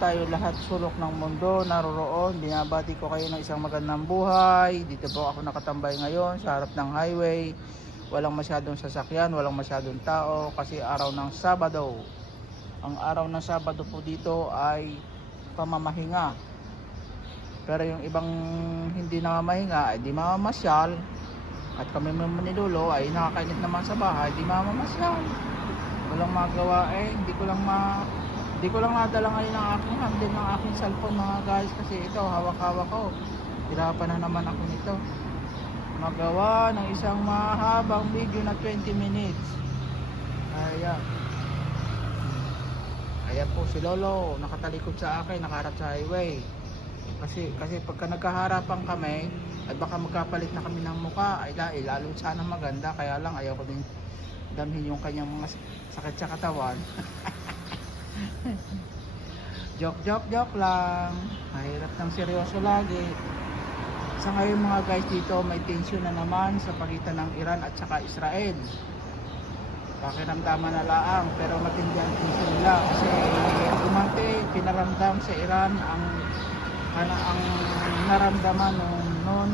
tayo lahat sulok ng mundo naroroon. Binabati ko kayo ng isang magandang buhay. Dito po ako nakatambay ngayon sa harap ng highway. Walang masyadong sasakyan, walang masyadong tao kasi araw ng Sabado. Ang araw ng Sabado po dito ay pamamahinga. Pero yung ibang hindi namamahinga ay di mamamasyal. At kami naman ni Lolo ay nakakainit naman sa bahay, di mamamasyal. Walang magawa eh, hindi ko lang ma hindi ko lang nadala ngayon ang aking handle ng aking cellphone mga guys kasi ito hawak-hawak ko. Hirapan na naman ako nito. Magawa ng isang mahabang video na 20 minutes. Ayan. Ayan po si Lolo, nakatalikod sa akin, nakaharap sa highway. Kasi kasi pagka nagkaharapan kami, at baka magkapalit na kami ng muka, ay eh, lalo sana maganda, kaya lang ayaw ko din damhin yung kanyang mga sakit sa katawan. joke, joke, joke lang. Mahirap ng seryoso lagi. Sa ngayon mga guys dito, may tension na naman sa pagitan ng Iran at saka Israel. Pakiramdaman na laang, pero matindi ang tension nila kasi umante, pinaramdam sa Iran ang kana ang naramdaman nung noon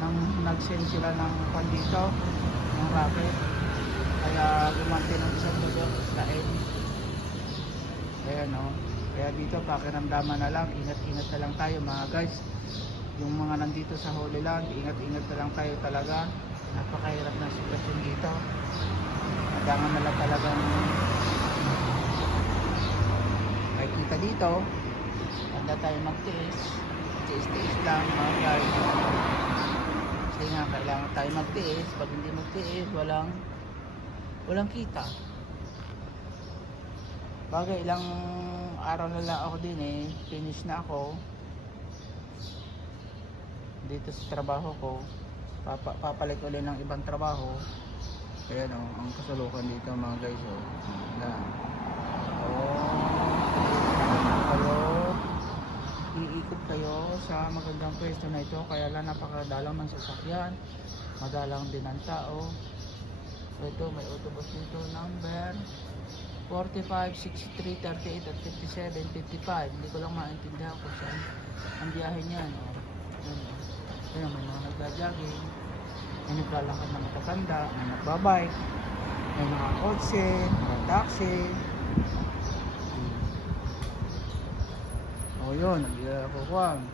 nang nag-send sila ng pandito ng rocket kaya gumante ng isang lugar Israel ayan o kaya dito pakiramdaman na lang ingat-ingat na lang tayo mga guys. Yung mga nandito sa Holy Land ingat-ingat na lang tayo talaga. Napakahirap na sitwasyon dito. Kailangan na lang talagang ay kita dito. Handa tayo magtiis tiis-tiis lang mga guys. Kasi nga kailangan tayo magtiis pag hindi magtiis walang walang kita bagay ilang araw na lang ako din eh. Finish na ako. Dito sa trabaho ko Papa, papalit ulit ng ibang trabaho. Ayan o ang kasulukan dito mga guys o yan oh kayo iikot kayo sa magandang pwesto na ito. Kaya lang napakadalang ng sasakyan. Madalang din ang tao. Ito may autobus dito. Number 45, 63, 38 at 57, 55 hindi ko lang maintindihan kung saan ang biyahe niyan oh. Yan, oh. Yan, may mga nagja-jogging may naglalakad na matatanda may nagbabike may nakakotse, nakataxi O yun, nagkukuwang.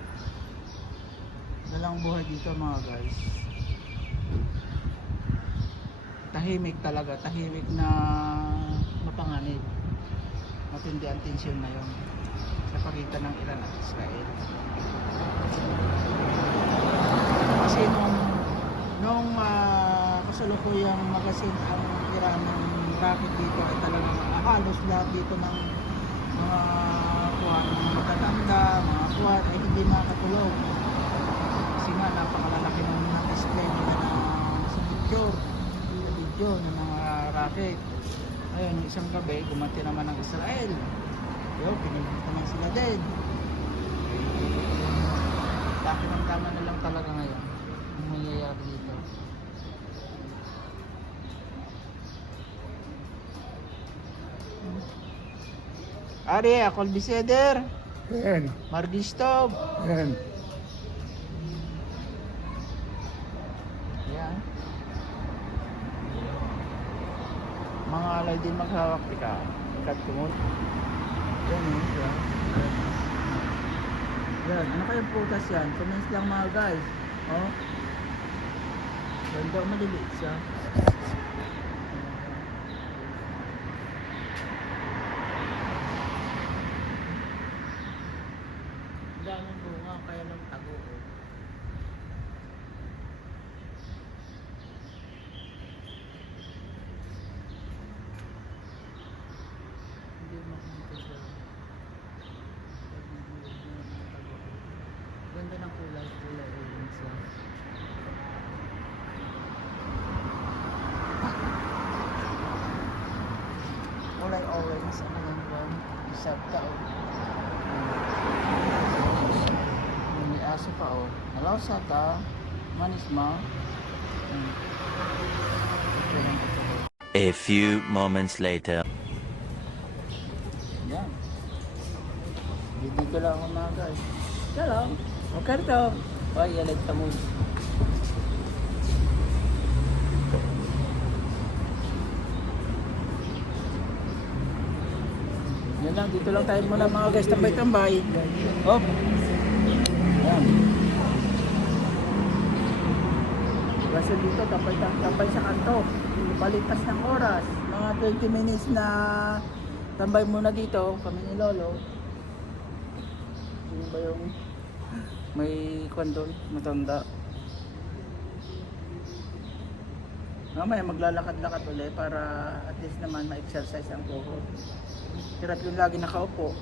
Dalang buhay dito mga guys. Tahimik talaga, tahimik na mapanganib. Matindi ang tensyon na yun sa pagitan ng Iran at Israel. Kasi nung nung uh, kasalukuyang magasin ang Iran ng rocket dito ay talagang halos lahat dito ng mga kuwan, mga matatanda, mga kuwan ay hindi makakatulog. Kasi nga napakalalaki ng mga display nila na sa picture, sa video ng mga rocket. Ayun, isang gabi, gumanti naman ng Israel. Yo, pinilit naman sila din. Bakit ang tama na lang talaga ngayon ang mangyayari dito. Ari, akol biseder. Yan, Margistob. yan. Yan. Mga alay din maghawak tika. Ikat kumot. Yan yun siya. Yan. Ano kayang putas yan? Comments lang mga guys. Oh. Ganda maliliit siya. Ang daming bunga kaya lang tago. oh. Hindi makikita siya. Ganda ng kulay, kulay orange siya. Kulay orange, ano yun ba? Isang tao. May aso pa oh. Hello, Sata. Manis mo. Hmm. Ito lang ito. A few moments later. Yan. Dito lang ako mga guys. Hello. Okay to. Ay, yalit ka Lang, dito lang tayo muna mga guys, tambay-tambay. Hop. Yan. Kasi dito, tambay, tambay sa kanto. Palitas ng oras. Mga 20 minutes na tambay muna dito, kami ni Lolo. Sino ba yung may kwan doon, matanda? Mamaya maglalakad-lakad ulit para at least naman ma-exercise ang tuhod. Hirap yung lagi nakaupo.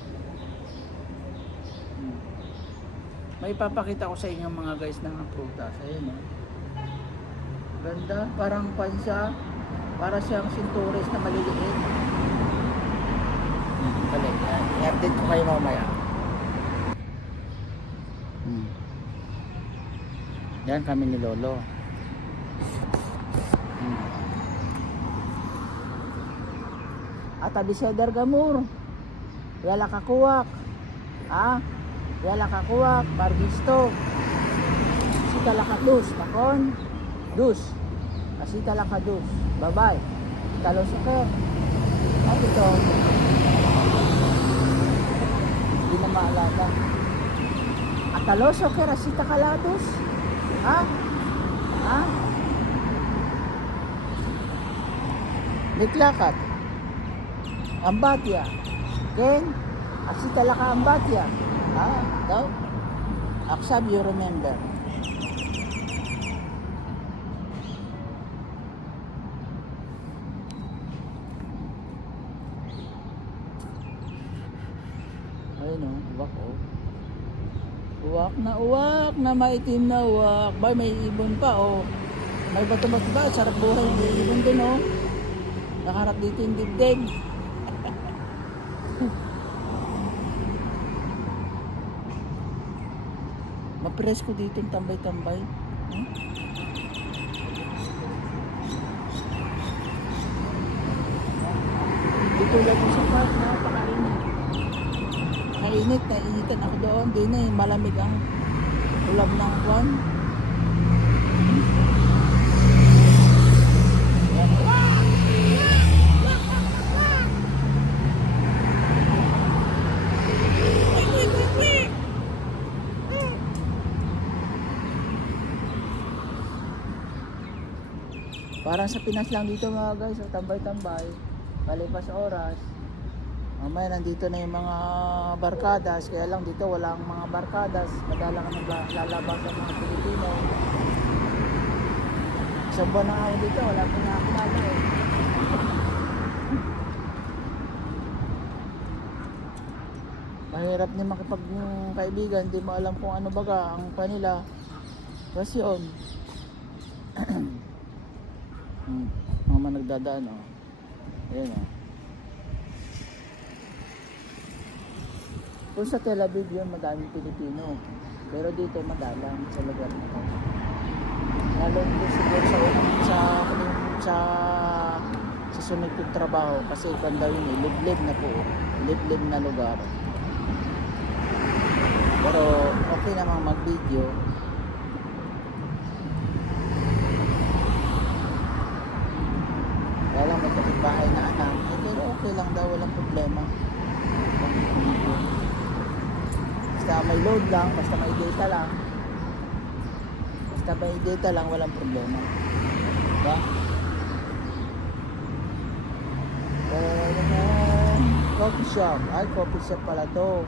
Hmm. May ipapakita ko sa inyo mga guys ng prutas. Ayun oh. Ganda, parang pansya. Para siyang sinturis na maliliit. Hmm, balik. I-update ko kayo mamaya. Hmm. Yan kami ni Lolo. At abiseder gamur. Yala kakuwak. Ah, yala kakuwak. Barbisto. Sita lakadus. Nakon. Dus. Asita lakadus. Babay. Talosuker. At ito. Hindi na maalala. Atalosuker. Asita kalados. Ha? Ha? Niklakat. Ambatya. Ken, asita laka ambatya. Ah, daw. Aksab you remember. Ayun o, uwak o. Uwak na uwak na maitim na uwak. Bay, may ibon pa o. May bato-bato ba? Sarap buhay. May ibon din o. Nakaharap dito yung dibdib. Mapresko dito yung tambay-tambay. Hmm? Dito lang yung sa park, napakainit. Kainit, nainitan ako doon. Di na eh, malamig ang ulam ng kwan. Parang sa Pinas lang dito mga guys, so tambay-tambay, palipas oras. Mamaya nandito na yung mga barkadas, kaya lang dito walang mga barkadas, madalang ang lalabas ang mga Pilipino. Isang buwan na ako dito, wala ko nakakilala eh. Mahirap din makipagkaibigan, hindi mo alam kung ano baga ang kanila. Kasi yun, Hmm. Mga mga nagdadaan, oh. Ayan, oh. Kung sa Tel Aviv yun, madaming Pilipino. Pero dito, madalang sa lugar na to. Lalo dito siguro sa, sa, sa, sa sunod kong trabaho. Kasi banda yun, eh, liblib na po. Liblib na lugar. Pero okay namang mag-video. Kaya lang may kapitbahay na anak. Eh, pero okay lang daw, walang problema. Basta may load lang, basta may data lang. Basta may data lang, walang problema. Diba? Tadaan! Coffee shop. Ay, coffee shop pala to.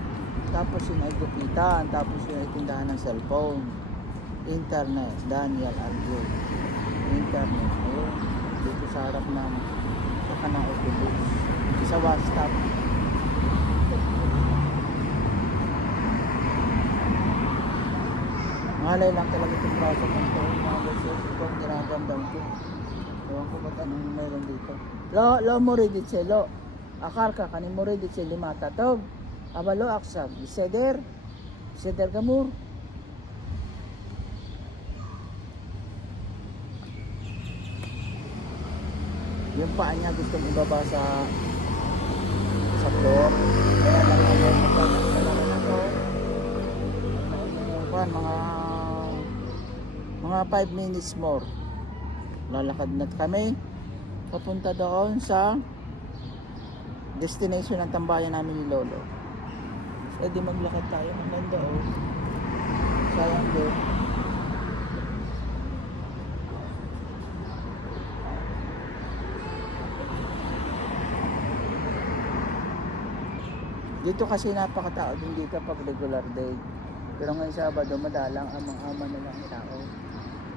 Tapos yun ay gupitan. Tapos yun ay tindahan ng cellphone. Internet. Daniel Arjo. Internet. Ayun. Dito sa harap ng sa kanang autobus. Sa one stop. Malay lang talaga itong braso ng to. Mga beses. Ito ang ginagandang ko. Ewan ko ba't anong meron dito. Lo, lo mo rin dit lo. Akar ka, kanin mo rin dit lima tatog. Abalo aksab. Iseder. Iseder gamur. Yun yung paa niya gusto ibaba sa lang ako magpapalala na to. Kuan, mga mga 5 minutes more. Lalakad na kami papunta doon sa destination ng tambayan namin ni Lolo. Pwede maglakad tayo hanggang doon. Sayang din. Dito kasi napakatao din dito pag regular day. Pero ngayon Sabado, madalang amang-ama na lang ang tao.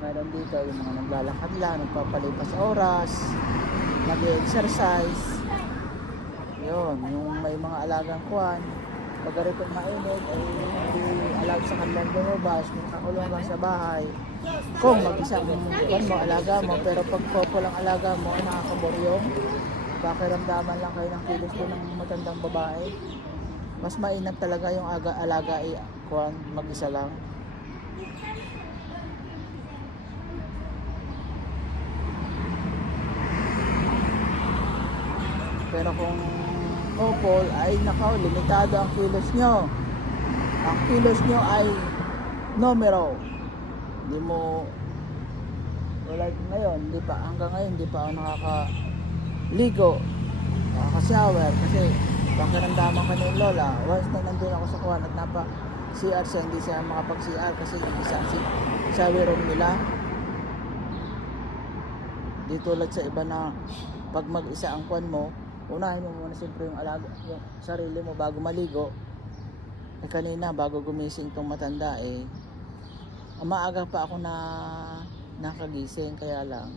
Meron dito yung mga naglalakad lang, nagpapalipas oras, nag-exercise. Yun, yung may mga alagang kwan. Pag ganito mainit, ay hindi alam sa kanilang lumabas, nakakulong lang sa bahay. Kung mag-isa mo, kwan mo, alaga mo, pero pag popo lang alaga mo, nakakaboryong. Pakiramdaman lang kayo ng kilos din ng matandang babae. Mas mainam talaga yung aga, alaga ay kwan, mag-isa lang. Pero kung couple ay nakaw, limitado ang kilos nyo. Ang kilos nyo ay numero. Hindi mo wala ngayon, hindi pa hanggang ngayon hindi pa ako nakakaligo. Nakaka-shower kasi pakiramdaman ka ni Lola. Once na nandun ako sa kuwan at napa CR siya, hindi siya makapag-CR kasi yung isa si shower room nila. Di tulad sa iba na pag mag-isa ang kwan mo, unahin mo muna siyempre yung, alaga, yung sarili mo bago maligo. Eh kanina, bago gumising tong matanda eh, maaga pa ako na nakagising, kaya lang,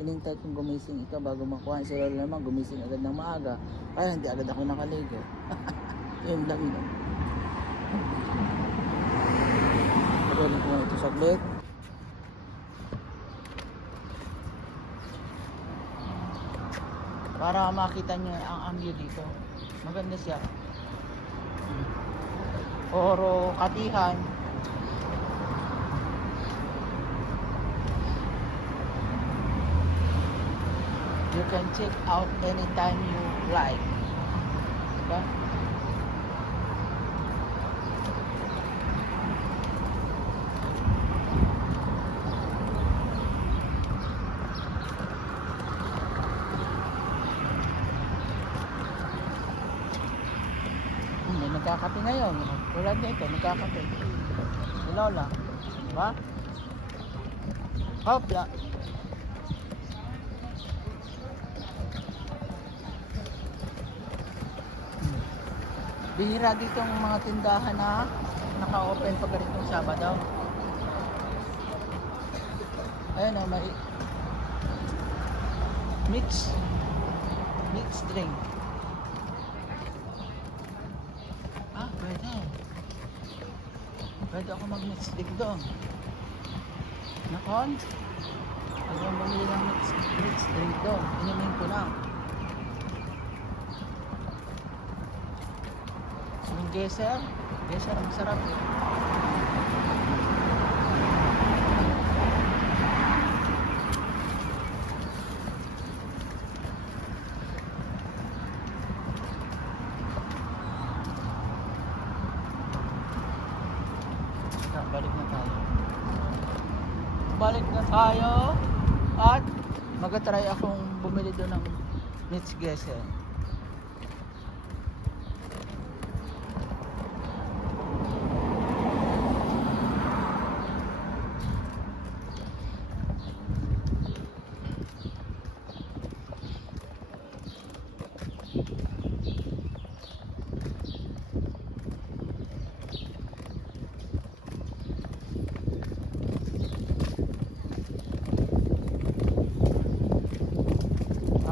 inintay kong gumising ito bago makuha. Si Lola naman, gumising agad ng maaga, kaya hindi agad ako nakaligo. yun lang yun. Pagulin ko ito saglit. para makita niyo ang view dito. Maganda siya. Oro Katihan. You can check out anytime you like. Diba? Hmm, may nagkakape ngayon. Tulad nito, nagkakape. Si Lola. Diba? Hopla. Bihira dito ang mga tindahan na naka-open pag Sabado. Ayun o, may mix mix drink. Ah, pwede. Pwede ako mag-mix drink doon. Nakon? Pag yung bumili ng mix, mix drink doon, inumin ko na. Yung geser, geser ang sarap eh. Balik na tayo. Balik na tayo. At mag-try akong bumili doon ng Mitch Gesser.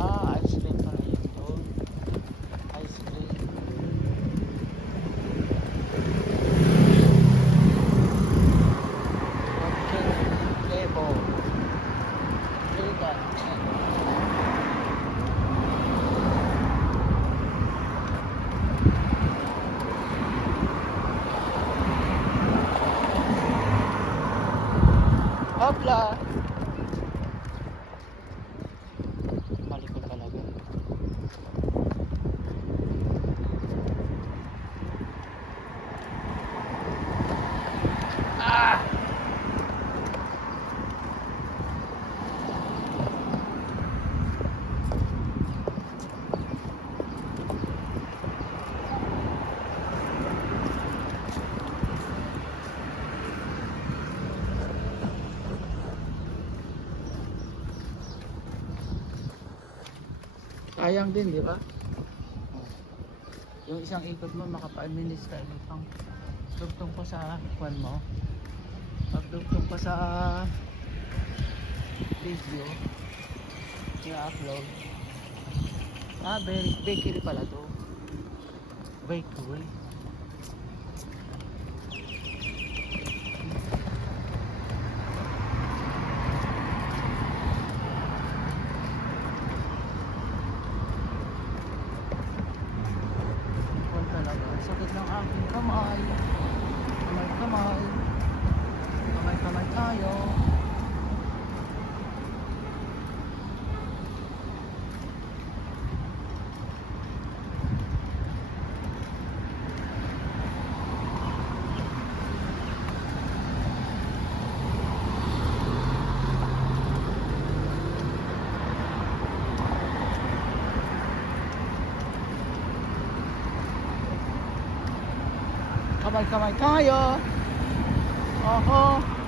Ah, ice cream pala yun doon. Ice cream. Watching cable. Liga. Hopla! Malikot pala Sayang din, di ba? Yung isang ikot mo, maka 5 minutes ka, eh, pang dugtong pa sa kwan mo. Pag dugtong pa sa video, i-upload. Ah, bakery pala to. Bakery. kamay-kamay tayo. Oo.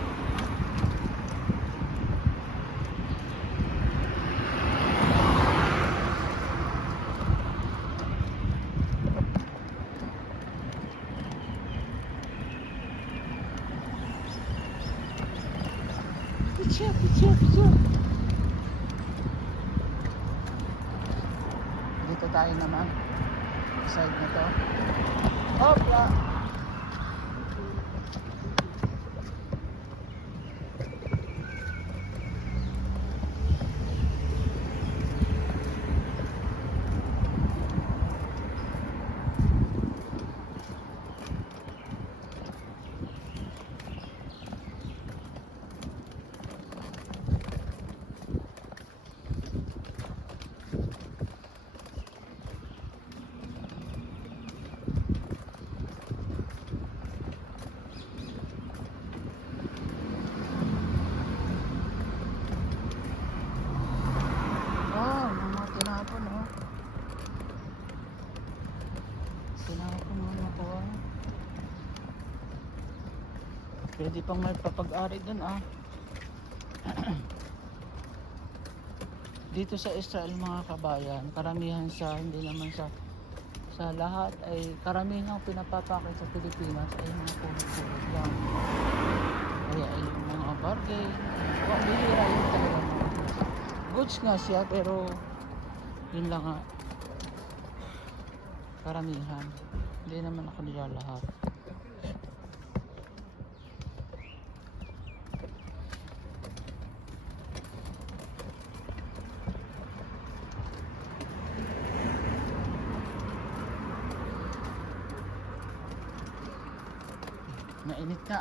Pwede pang may papag-ari dun ah. Dito sa Israel mga kabayan, karamihan sa, hindi naman sa sa lahat ay karamihan pinapapakit sa Pilipinas ay mga pulot-pulot lang. Kaya ay mga bargain, wag bihira yun talaga goods nga siya pero yun lang nga karamihan hindi naman ako nila lahat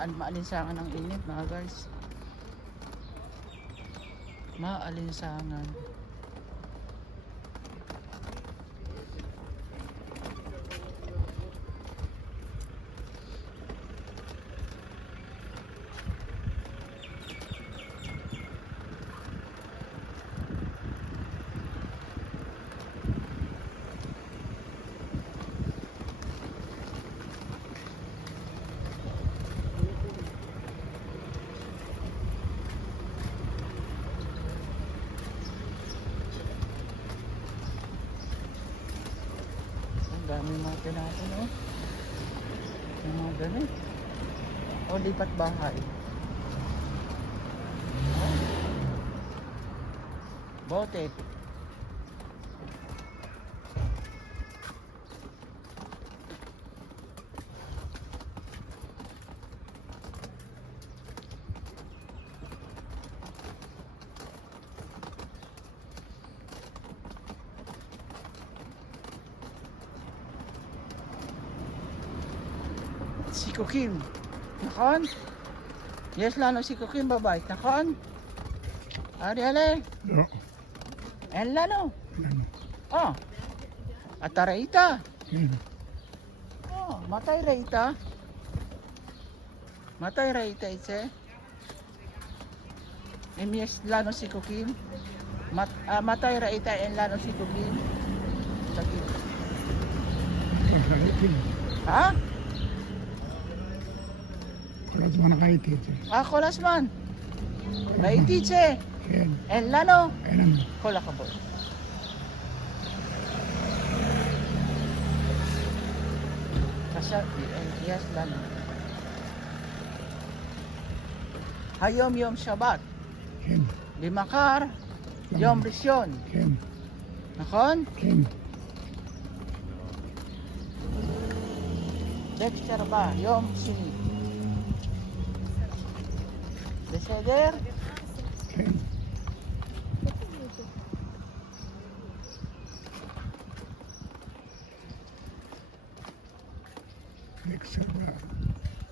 al- maalinsangan ang init mga guys. Maalinsangan Ang mga tinapon, oh. Yung mga ganun. O, lipat bahay. Bote. Si Kukim. Nakon? Yes, lano si Kukim babay. Nakon? Ari ale. No. En lano. Oh. Ataraita. Hmm. Oh, matay raita. Matay raita itse. Emies lano si Kukim. Mat, ah, matay raita en lano si Kukim. Sakit. כל הזמן ראיתי את זה. אה, כל הזמן? ראיתי את זה. כן. אין לנו? אין לנו. כל הכבוד. חשבתי, יש לנו. היום יום שבת. כן. ומחר יום ראשון. כן. נכון? כן. דקסטר בא, יום שני. בסדר? כן.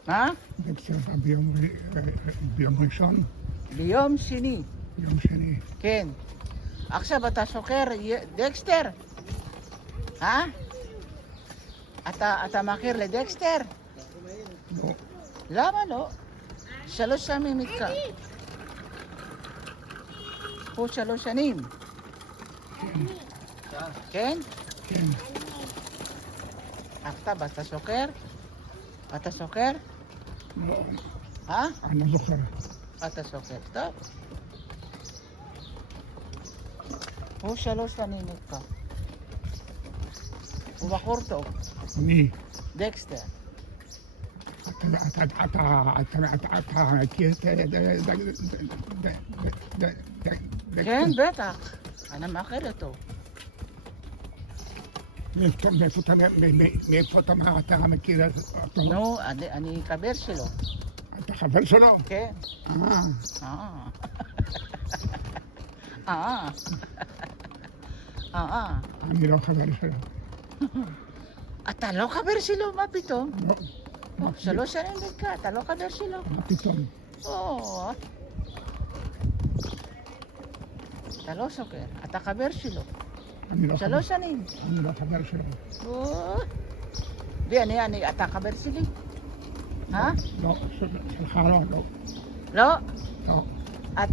מה? בא ביום ביום ראשון, ביום שני. יום שני. כן. עכשיו אתה שוקר י- דקסטר? אה? אתה מכיר לדקסטר? לא, למה לא? שלוש שנים איתך. הוא שלוש שנים. כן? כן, עכשיו אתה שוקר? אתה שוקר? לא, אה? אני לא זוכר. אתה שוקר, טוב. הוא שלוש שנים איתך. הוא בחור טוב, אני, דקסטר. אתה, אתה, מכיר את... כן, בטח. אני מאחל אותו. מאיפה אתה- מכיר אותו? נו, אני, חבר שלו. אתה חבר שלו? כן. אה, אה. אה. אה. אני לא חבר שלו. אתה לא חבר שלו? מה פתאום? לא, שלוש שנים איתך, אתה לא חבר שלו? מה פתאום? או. אתה לא שוקר, אתה חבר שלו. אני לא שלוש חבר- שנים. אני לא חבר שלו. או. ואני, אני, אתה חבר שלי? אה? לא, של- שלך לא, לא, לא? לא,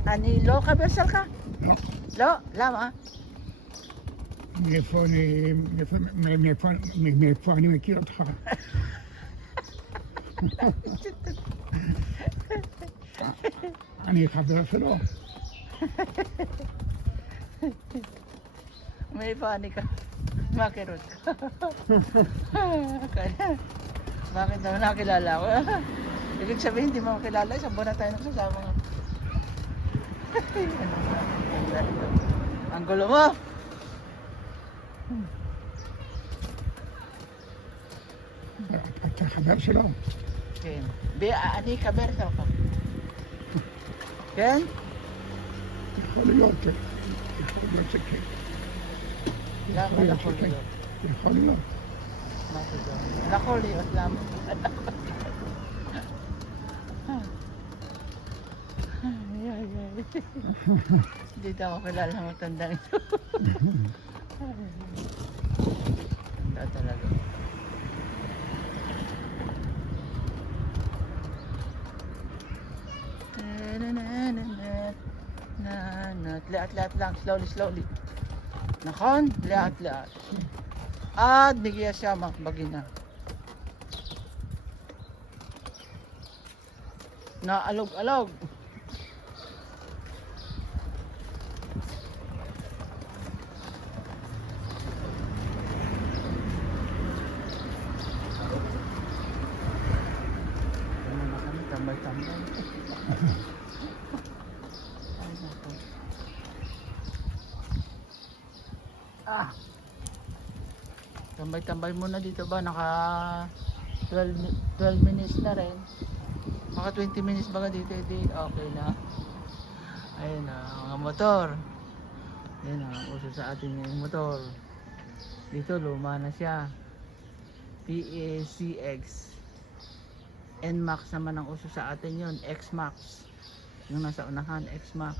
אני לא חבר שלך? לא. לא? למה? מאיפה אני מכיר אותך? Ani hade varför då? May panik ka. Makirot ka. Bakit daw nakilala ko? Ibig sabihin, hindi mo makilala. Isang buwan na tayo nagsasama nga. Ang gulo mo! At, at, at, at, at, Ken. Be, ah, ah, ani ka ber sa ka. Ken? Halilote. Halilote Ken. La la holilote. Halilote. La holilote la. Hindi daw ako kilala matandang ito. Ang talaga. Na, na. Lahat-lahat lang. Slowly, slowly. Nakon? Lahat-lahat. At bigyan siya makbagina. Na alog-alog. Na kami, tambay-tambay. Ay, nako. Ah! Tambay-tambay muna dito ba? Naka 12, mi- 12 minutes na rin. Maka 20 minutes ba dito? Di, okay na. Ayun na, mga motor. Ayun na, uso sa atin yung motor. Dito, luma na siya. PACX. NMAX naman ang uso sa atin yon X-Max. Yung nasa unahan, X-Max.